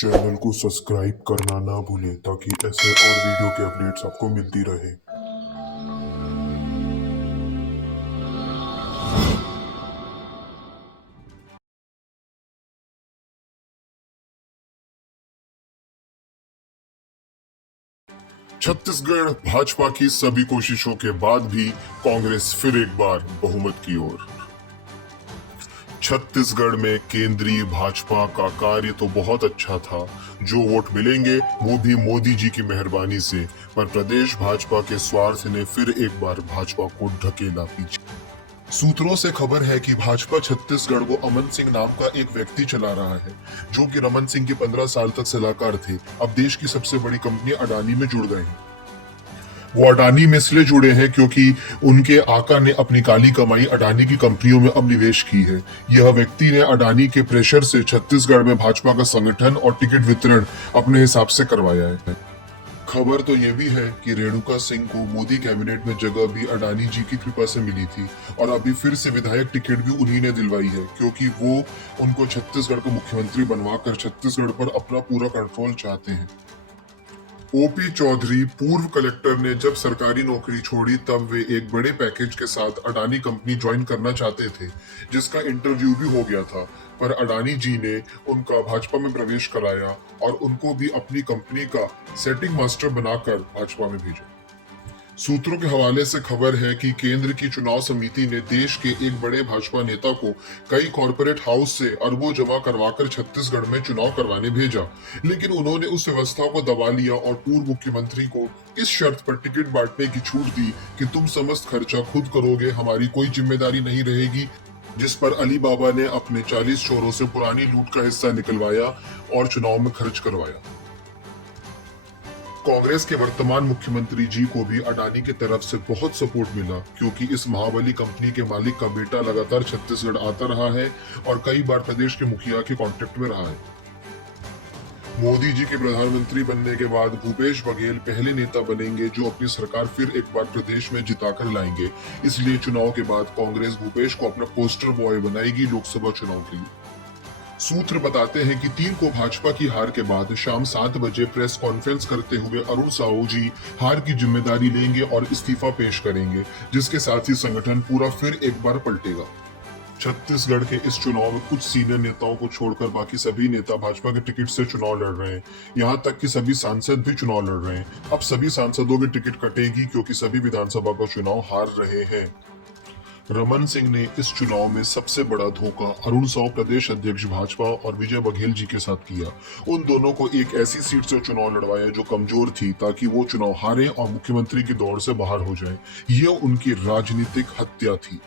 Channel को subscribe करना ना भूलें ताकि ऐसे और वीडियो के अपडेट्स आपको मिलती रहे। छत्तीसगढ़ भाजपा की सभी कोशिशों के बाद भी कांग्रेस फिर एक बार बहुमत की ओर। छत्तीसगढ़ में केंद्रीय भाजपा का कार्य तो बहुत अच्छा था, जो वोट मिलेंगे वो भी मोदी जी की मेहरबानी से, पर प्रदेश भाजपा के स्वार्थ ने फिर एक बार भाजपा को ढकेला पीछे। सूत्रों से खबर है कि भाजपा छत्तीसगढ़ को अमन सिंह नाम का एक व्यक्ति चला रहा है, जो कि रमन सिंह के 15 साल तक सलाहकार थे। अब देश की सबसे बड़ी कंपनी अडानी में जुड़ गए हैं। वो अडानी में इसलिए जुड़े हैं क्योंकि उनके आका ने अपनी काली कमाई अडानी की कंपनियों में अब निवेश की है। यह व्यक्ति ने अडानी के प्रेशर से छत्तीसगढ़ में भाजपा का संगठन और टिकट वितरण अपने हिसाब से करवाया है। खबर तो ये भी है कि रेणुका सिंह को मोदी कैबिनेट में जगह भी अडानी जी की कृपा से मिली थी और अभी फिर से विधायक टिकट भी उन्हीं ने दिलवाई है, क्योंकि वो उनको छत्तीसगढ़ को मुख्यमंत्री बनवाकर छत्तीसगढ़ पर अपना पूरा कंट्रोल चाहते हैं। ओपी चौधरी पूर्व कलेक्टर ने जब सरकारी नौकरी छोड़ी तब वे एक बड़े पैकेज के साथ अडानी कंपनी ज्वाइन करना चाहते थे, जिसका इंटरव्यू भी हो गया था, पर अडानी जी ने उनका भाजपा में प्रवेश कराया और उनको भी अपनी कंपनी का सेटिंग मास्टर बनाकर भाजपा में भेजा। सूत्रों के हवाले से खबर है कि केंद्र की चुनाव समिति ने देश के एक बड़े भाजपा नेता को कई कॉरपोरेट हाउस से अरबों जमा करवाकर छत्तीसगढ़ में चुनाव करवाने भेजा, लेकिन उन्होंने उस व्यवस्था को दबा लिया और पूर्व मुख्यमंत्री को इस शर्त पर टिकट बांटने की छूट दी कि तुम समस्त खर्चा खुद करोगे, हमारी कोई जिम्मेदारी नहीं रहेगी। जिस पर अली बाबा ने अपने 40 चोरों से पुरानी लूट का हिस्सा निकलवाया और चुनाव में खर्च करवाया। कांग्रेस के वर्तमान मुख्यमंत्री जी को भी अडानी की तरफ से बहुत सपोर्ट मिला, क्योंकि इस महाबली कंपनी के मालिक का बेटा लगातार छत्तीसगढ़ आता रहा है और कई बार प्रदेश के मुखिया के कांटेक्ट में रहा है। मोदी जी के प्रधानमंत्री बनने के बाद भूपेश बघेल पहले नेता बनेंगे जो अपनी सरकार फिर एक बार प्रदेश में जिताकर लाएंगे। इसलिए चुनाव के बाद कांग्रेस भूपेश को अपना पोस्टर बॉय बनाएगी लोकसभा चुनाव के लिए। सूत्र बताते हैं कि 3 को भाजपा की हार के बाद शाम 7 बजे प्रेस कॉन्फ्रेंस करते हुए अरुण साहू जी हार की जिम्मेदारी लेंगे और इस्तीफा पेश करेंगे, जिसके साथ ही संगठन पूरा फिर एक बार पलटेगा। छत्तीसगढ़ के इस चुनाव में कुछ सीनियर नेताओं को छोड़कर बाकी सभी नेता भाजपा के टिकट से चुनाव लड़ रहे हैं। यहां तक कि सभी सांसद भी चुनाव लड़ रहे हैं। अब सभी सांसदों की टिकट कटेगी, क्योंकि सभी विधानसभा का चुनाव हार रहे हैं। रमन सिंह ने इस चुनाव में सबसे बड़ा धोखा अरुण साव प्रदेश अध्यक्ष भाजपा और विजय बघेल जी के साथ किया। उन दोनों को एक ऐसी सीट से चुनाव लड़वाया जो कमजोर थी, ताकि वो चुनाव हारे और मुख्यमंत्री की दौड़ से बाहर हो जाए। ये उनकी राजनीतिक हत्या थी।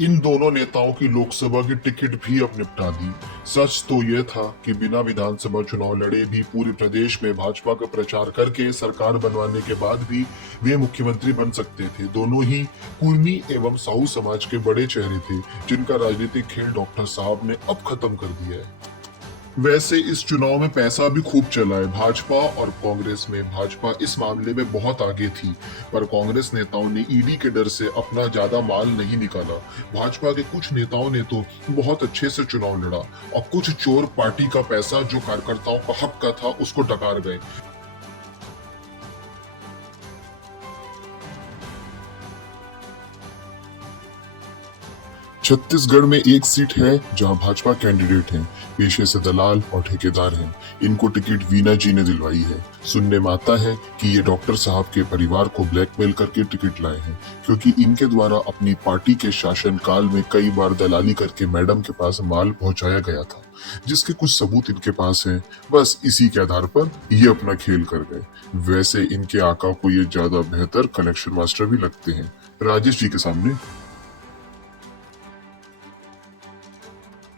इन दोनों नेताओं की लोकसभा की टिकट भी अब निपटा दी। सच तो यह था कि बिना विधानसभा चुनाव लड़े भी पूरे प्रदेश में भाजपा का प्रचार करके सरकार बनवाने के बाद भी वे मुख्यमंत्री बन सकते थे। दोनों ही कुर्मी एवं साहू समाज के बड़े चेहरे थे, जिनका राजनीतिक खेल डॉक्टर साहब ने अब खत्म कर दिया है। वैसे इस चुनाव में पैसा भी खूब चला है भाजपा और कांग्रेस में। भाजपा इस मामले में बहुत आगे थी, पर कांग्रेस नेताओं ने ईडी के डर से अपना ज्यादा माल नहीं निकाला। भाजपा के कुछ नेताओं ने तो बहुत अच्छे से चुनाव लड़ा और कुछ चोर पार्टी का पैसा जो कार्यकर्ताओं का हक का था उसको डकार गए। छत्तीसगढ़ में एक सीट है जहां भाजपा कैंडिडेट हैं, पेशे से दलाल और ठेकेदार हैं। इनको टिकट वीना जी ने दिलवाई है। सुनने में आता है कि ये डॉक्टर साहब के परिवार को ब्लैकमेल करके टिकट लाए हैं, क्योंकि इनके द्वारा अपनी पार्टी के शासनकाल में कई बार दलाली करके मैडम के पास माल पहुंचाया गया था, जिसके कुछ सबूत इनके पास हैं। बस इसी के आधार पर ये अपना खेल कर गए। वैसे इनके आका को ये ज्यादा बेहतर कलेक्शन मास्टर भी लगते हैं राजेश जी के सामने।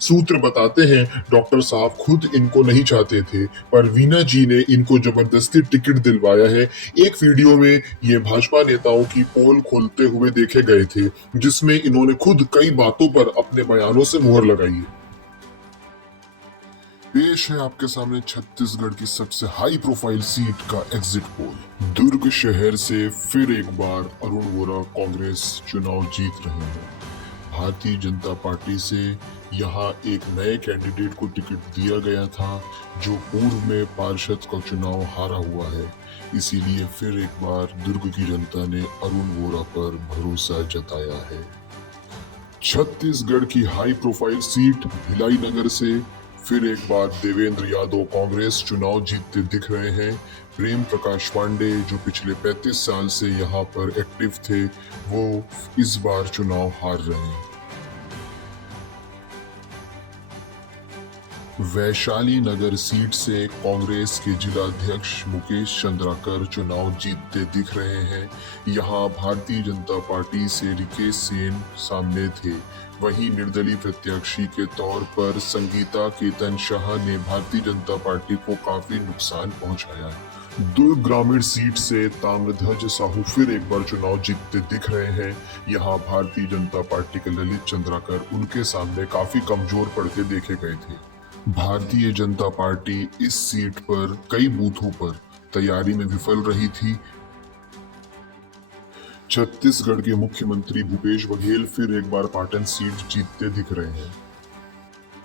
सूत्र बताते हैं डॉक्टर साहब खुद इनको नहीं चाहते थे, पर वीना जी ने इनको जबरदस्ती टिकट दिलवाया है। एक वीडियो में ये भाजपा नेताओं की पोल खोलते हुए देखे गए थे, जिसमें इन्होंने खुद कई बातों पर अपने बयानों से मुहर लगाई है। पेश है आपके सामने छत्तीसगढ़ की सबसे हाई प्रोफाइल सीट का एग्जिट पोल। दुर्ग शहर से फिर एक बार अरुण वोरा कांग्रेस चुनाव जीत रहे हैं। भारतीय जनता पार्टी से यहाँ एक नए कैंडिडेट को टिकट दिया गया था जो पूर्व में पार्षद का चुनाव हारा हुआ है। इसीलिए फिर एक बार दुर्ग की जनता ने अरुण वोरा पर भरोसा जताया है। छत्तीसगढ़ की हाई प्रोफाइल सीट भिलाई नगर से फिर एक बार देवेंद्र यादव कांग्रेस चुनाव जीतते दिख रहे हैं। प्रेम प्रकाश पांडे जो पिछले 35 साल से यहाँ पर एक्टिव थे, वो इस बार चुनाव हार रहे हैं। वैशाली नगर सीट से कांग्रेस के जिलाध्यक्ष मुकेश चंद्राकर चुनाव जीतते दिख रहे हैं। यहाँ भारतीय जनता पार्टी से रिकेश सेन सामने थे। वहीं निर्दलीय प्रत्याशी के तौर पर संगीता केतन शाह ने भारतीय जनता पार्टी को काफी नुकसान पहुंचाया है। दुर्ग ग्रामीण सीट से ताम्रध्वज साहू फिर एक बार चुनाव जीतते दिख रहे हैं। यहाँ भारतीय जनता पार्टी के ललित चंद्राकर उनके सामने काफी कमजोर पड़ते देखे गए थे। भारतीय जनता पार्टी इस सीट पर कई बूथों पर तैयारी में विफल रही थी। छत्तीसगढ़ के मुख्यमंत्री भूपेश बघेल फिर एक बार पाटन सीट जीतते दिख रहे हैं।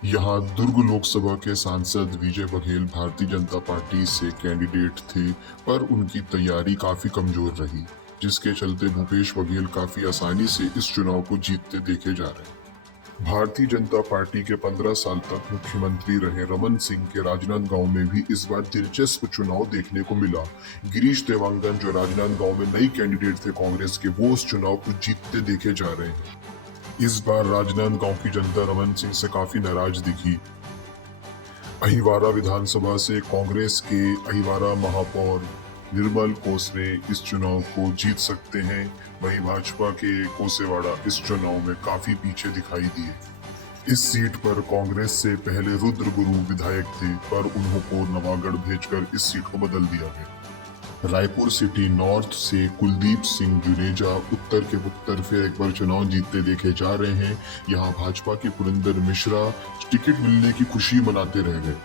यहाँ दुर्ग लोकसभा के सांसद विजय बघेल भारतीय जनता पार्टी से कैंडिडेट थे, पर उनकी तैयारी काफी कमजोर रही, जिसके चलते भूपेश बघेल काफी आसानी से इस चुनाव को जीतते देखे जा रहे हैं। भारतीय जनता पार्टी के 15 साल तक मुख्यमंत्री रहे रमन सिंह के राजनांदगांव में भी इस बार दिलचस्प चुनाव देखने को मिला। गिरीश देवांगन जो राजनांदगांव में नई कैंडिडेट थे कांग्रेस के, वो उस चुनाव को जीतते देखे जा रहे हैं। इस बार राजनांदगांव की जनता रमन सिंह से काफी नाराज दिखी। अहिवारा विधानसभा से कांग्रेस के अहिवारा महापौर निर्मल कोसरे इस चुनाव को जीत सकते हैं। वहीं भाजपा के कोसेवाड़ा इस चुनाव में काफी पीछे दिखाई दिए। इस सीट पर कांग्रेस से पहले रुद्र गुरु विधायक थे, पर उन्हों को नवागढ़ भेजकर इस सीट को बदल दिया गया। रायपुर सिटी नॉर्थ से कुलदीप सिंह जुनेजा उत्तर के पुत्र फिर एक बार चुनाव जीतते देखे जा रहे हैं। यहाँ भाजपा के पुरिंदर मिश्रा टिकट मिलने की खुशी मनाते रह गए।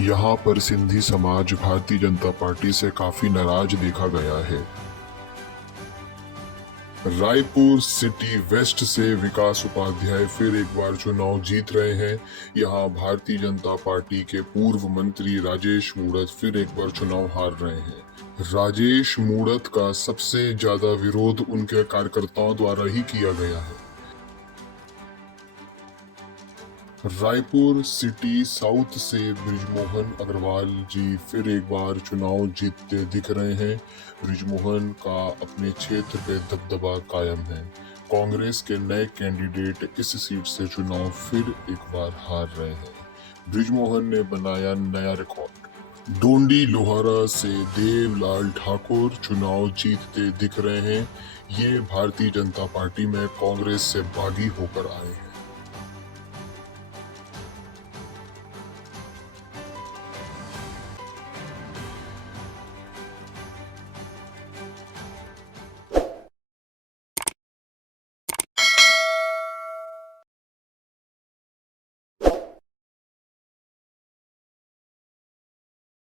यहाँ पर सिंधी समाज भारतीय जनता पार्टी से काफी नाराज देखा गया है। रायपुर सिटी वेस्ट से विकास उपाध्याय फिर एक बार चुनाव जीत रहे हैं। यहाँ भारतीय जनता पार्टी के पूर्व मंत्री राजेश मूणत फिर एक बार चुनाव हार रहे हैं। राजेश मूणत का सबसे ज्यादा विरोध उनके कार्यकर्ताओं द्वारा ही किया गया है। रायपुर सिटी साउथ से बृजमोहन अग्रवाल जी फिर एक बार चुनाव जीतते दिख रहे हैं। बृजमोहन का अपने क्षेत्र पे दबदबा कायम है। कांग्रेस के नए कैंडिडेट इस सीट से चुनाव फिर एक बार हार रहे हैं। बृजमोहन ने बनाया नया रिकॉर्ड। डोंडी लोहारा से देवलाल ठाकुर चुनाव जीतते दिख रहे हैं। ये भारतीय जनता पार्टी में कांग्रेस से बागी होकर आए हैं।